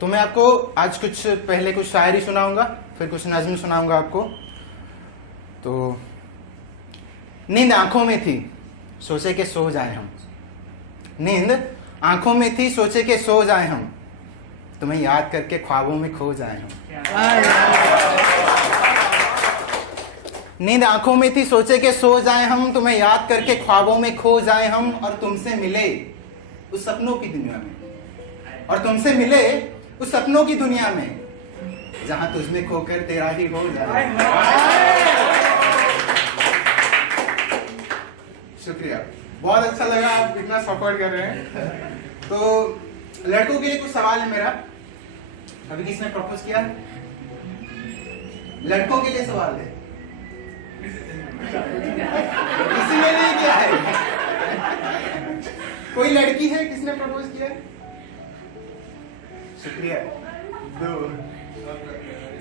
तो मैं आपको आज पहले कुछ शायरी सुनाऊंगा, फिर कुछ नज़्म सुनाऊंगा आपको। तो नींद आंखों में थी सोचे के सो जाए हम, नींद आंखों में थी सोचे के सो जाए हम, तुम्हें याद करके ख्वाबों में खो जाए हम। नींद आंखों में थी सोचे के सो जाए हम, तुम्हें याद करके ख्वाबों में खो जाए हम, और तुमसे मिले उस सपनों की दुनिया में, और तुमसे मिले उस सपनों की दुनिया में जहां तुझमें खोकर तेरा ही हो जाए। शुक्रिया, बहुत अच्छा लगा आप इतना सपोर्ट कर रहे हैं। तो लड़कों के लिए कुछ सवाल है मेरा। अभी किसने प्रपोज किया? लड़कों के लिए सवाल है, किसी ने नहीं किया है? कोई लड़की है किसने प्रपोज किया है? शुक्रिया।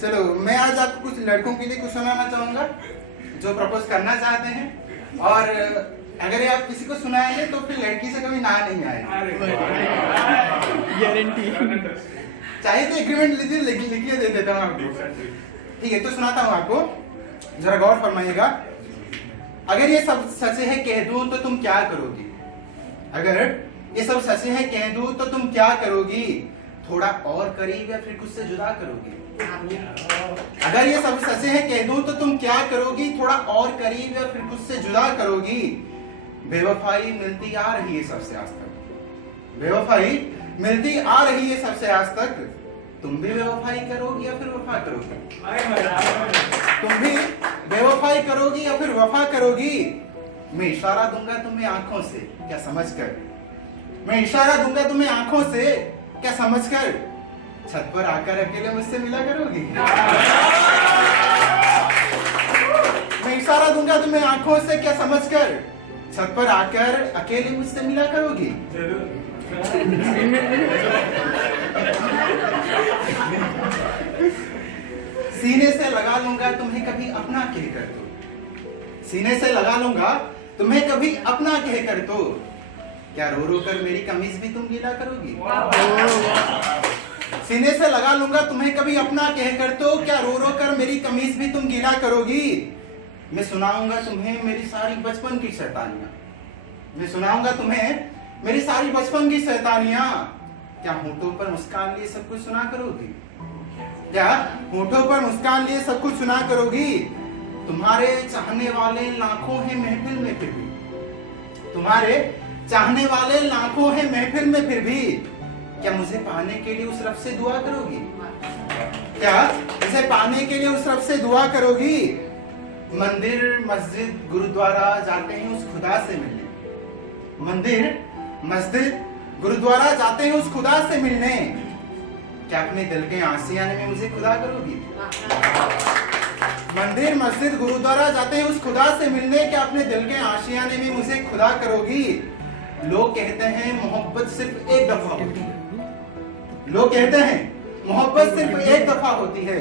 चलो मैं आज आपको कुछ लड़कों के लिए कुछ सुनाना चाहूंगा जो प्रपोज करना चाहते हैं, और अगर आप किसी को सुनाएंगे तो फिर लड़की से कभी ना नहीं आएगा, गारंटी। चाहिए तो एग्रीमेंट लीजिए, लिखिए दे देता हूँ आपको। ठीक है, तो सुनाता हूँ आपको, जरा गौर फरमाइएगा। अगर ये सब सच है कह दूं तो तुम क्या करोगी? अगर ये सब सच है कह दूं तो तुम क्या करोगी? थोड़ा और करीब या फिर खुद से जुदा करोगी? अगर ये सब सच है कह दूं तो तुम क्या करोगी? थोड़ा और करीब या फिर खुद से जुदा करोगी? बेवफाई मिलती आ रही है सबसे आज तक, बेवफाई मिलती आ रही है सबसे आज तक। तुम भी बेवफाई करोगी या फिर वफा करोगी? तुम भी बेवफाई करोगी या फिर वफा करोगी? मैं इशारा दूंगा तुम्हें आंखों से क्या समझकर, मैं इशारा दूंगा तुम्हें आंखों से क्या समझकर, छत पर आकर अकेले मुझसे मिला करोगी? मैं इशारा दूंगा तुम्हें आंखों से क्या समझकर, छत पर आकर अकेले मुझसे मिला करोगी? सीने से लगा लूंगा तुम्हें कभी अपना कहकर तो, सीने से लगा लूंगा तुम्हें कभी अपना कहकर तो, क्या रो रो कर मेरी कमीज भी तुम गीला करोगी? सीने से लगा लूंगा तुम्हें कभी अपना कहकर तो, क्या रो रो कर मेरी कमीज भी तुम गीला करोगी? मैं सुनाऊंगा तुम्हें मेरी सारी बचपन की शैतानियां, मैं सुनाऊंगा तुम्हें मेरी सारी बचपन की शैतानियां, क्या होठों पर मुस्कान लिए सब कुछ सुना करोगी? क्या होठों पर मुस्कान लिए सब कुछ सुना करोगी? तुम्हारे चाहने वाले लाखों हैं महफिल में फिर भी, तुम्हारे चाहने वाले लाखों हैं महफिल में फिर भी, क्या मुझे पाने के लिए उस रब से दुआ करोगी? क्या मुझे पाने के लिए उस रब से दुआ करोगी? मंदिर मस्जिद गुरुद्वारा जाते हैं उस खुदा से मिलने, मंदिर मस्जिद गुरुद्वारा जाते हैं उस खुदा से मिलने, क्या अपने दिल के आशियाने में मुझे खुदा करोगी? मंदिर मस्जिद गुरुद्वारा जाते हैं उस खुदा से मिलने, क्या अपने दिल के आशियाने में मुझे खुदा करोगी? लोग कहते हैं मोहब्बत सिर्फ एक दफा होती है, लोग कहते हैं मोहब्बत सिर्फ एक दफा होती है,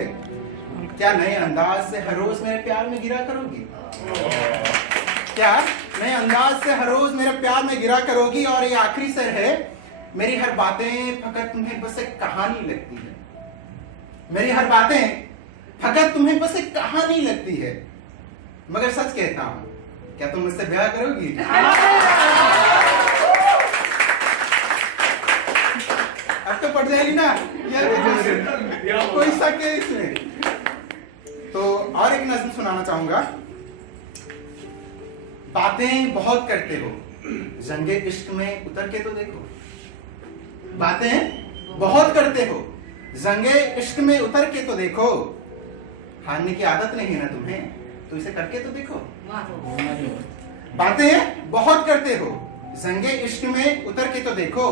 क्या नए अंदाज से हर रोज मेरे प्यार में गिरा करोगी? क्या नए अंदाज से हर रोज मेरे प्यार में गिरा करोगी? और ये आखिरी शेर है, मेरी हर बातें फकत तुम्हें बस एक कहानी लगती है, मेरी हर बातें फकत तुम्हें बस एक कहानी लगती है, मगर सच कहता हूं, क्या तुम मुझसे ब्याह करोगी? अब तो पड़ जाएगी ना यार, कोई शक है इसमें? तो और एक नज़्म सुनाना चाहूंगा। बातें बहुत करते हो जंगे इश्क में उतर के तो देखो, बातें बहुत करते हो जंगे इश्क में उतर के तो देखो, हारने की आदत नहीं है ना तुम्हें तो इसे करके तो देखो। बातें बहुत करते हो जंगे इश्क में उतर के तो देखो,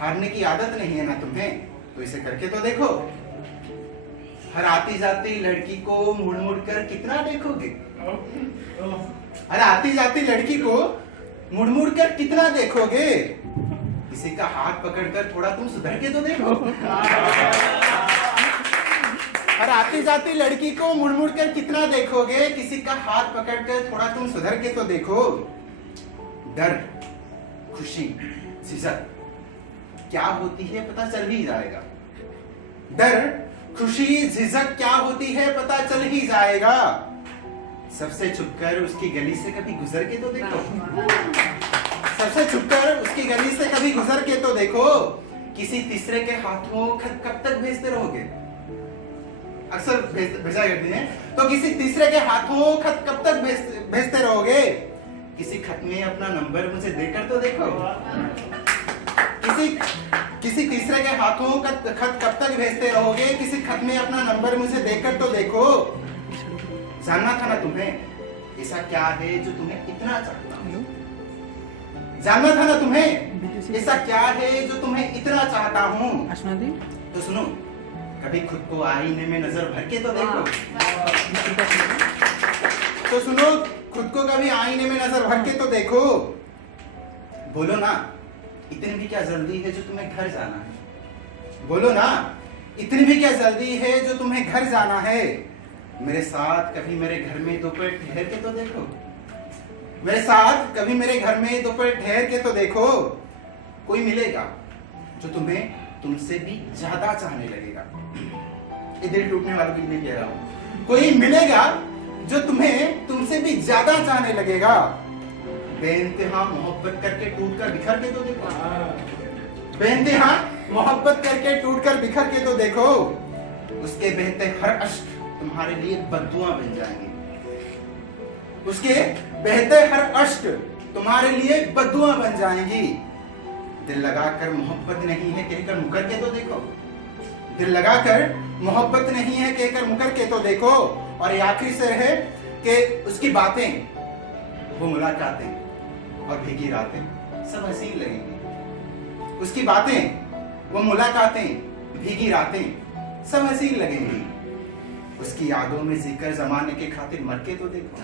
हारने की आदत नहीं है ना तुम्हें तो इसे करके तो देखो। हर आती जाती लड़की को मुड़ मुड़ कर कितना देखोगे, हर आती जाती लड़की को मुड़ मुड़ कर कितना देखोगे, किसी का हाथ पकड़कर थोड़ा तुम सुधर के तो देखो। हर आती जाती लड़की को मुड़ मुड़ कर कितना देखोगे, किसी का हाथ पकड़कर थोड़ा तुम सुधर के तो देखो। दर्द खुशी झिझक क्या होती है पता चल ही जाएगा, डर, खुशी, झिझक क्या होती है पता चल ही जाएगा। सबसे छुपकर उसकी गली से कभी गुजर के तो देखो। सबसे छुपकर उसकी गली से कभी गुजर के तो देखो। किसी तीसरे के हाथों खत कब तक भेजते रहोगे? अक्सर भेजा करती हैं। तो किसी तीसरे के हाथों खत कब तक भेजते रहोगे? किसी खत में अपना नंबर मुझे देकर तो देखो। किसी तीसरे के हाथों खत कब तक भेजते रहोगे? किसी खत में अपना नंबर मुझे देकर तो देखो। जानना था ना तुम्हें ऐसा क्या है जो तुम्हें इतना चाहता हूं। जानना था ना तुम्हें ऐसा क्या है जो तुम्हें इतना चाहता हूं। तो सुनो, कभी खुद को आईने में नजर भर के तो देखो। तो सुनो, खुद को कभी आईने में नजर भर के तो देखो। बोलो ना, इतनी भी क्या जल्दी है जो तुम्हें घर जाना है। बोलो ना, इतनी भी क्या जल्दी है जो तुम्हें घर जाना है। मेरे साथ कभी मेरे घर में दोपहर ठहर के तो देखो। मेरे साथ कभी मेरे घर में दोपहर ठहर के तो देखो। कोई मिलेगा जो तुम्हें तुमसे भी ज्यादा चाहने लगेगा। ये दिल टूटने वालों के लिए कह रहा हूं। कोई मिलेगा जो तुम्हें तुमसे भी ज्यादा चाहने लगेगा। बेइंतहा मोहब्बत करके टूट कर बिखर के तो देखो। बेइंतहा मोहब्बत करके टूट कर बिखर के तो देखो। उसके बहते हर अश्क तुम्हारे लिए बद्दुआ बन जाएंगे। उसके बहते हर अश्क तुम्हारे लिए बद्दुआ बन जाएंगी। दिल लगाकर मोहब्बत नहीं है कहकर मुकर के तो देखो। दिल लगाकर मोहब्बत नहीं है कहकर मुकर के तो देखो। और ये आखिरी शेर है कि उसकी बातें, वो मुलाकातें और भीगी रातें सब हसीन लगेंगी। उसकी बातें, वो मुलाकातें, भीगी रातें सब हसीन लगेंगी। उसकी यादों में जिक्र जमाने के खातिर मर के तो देखो।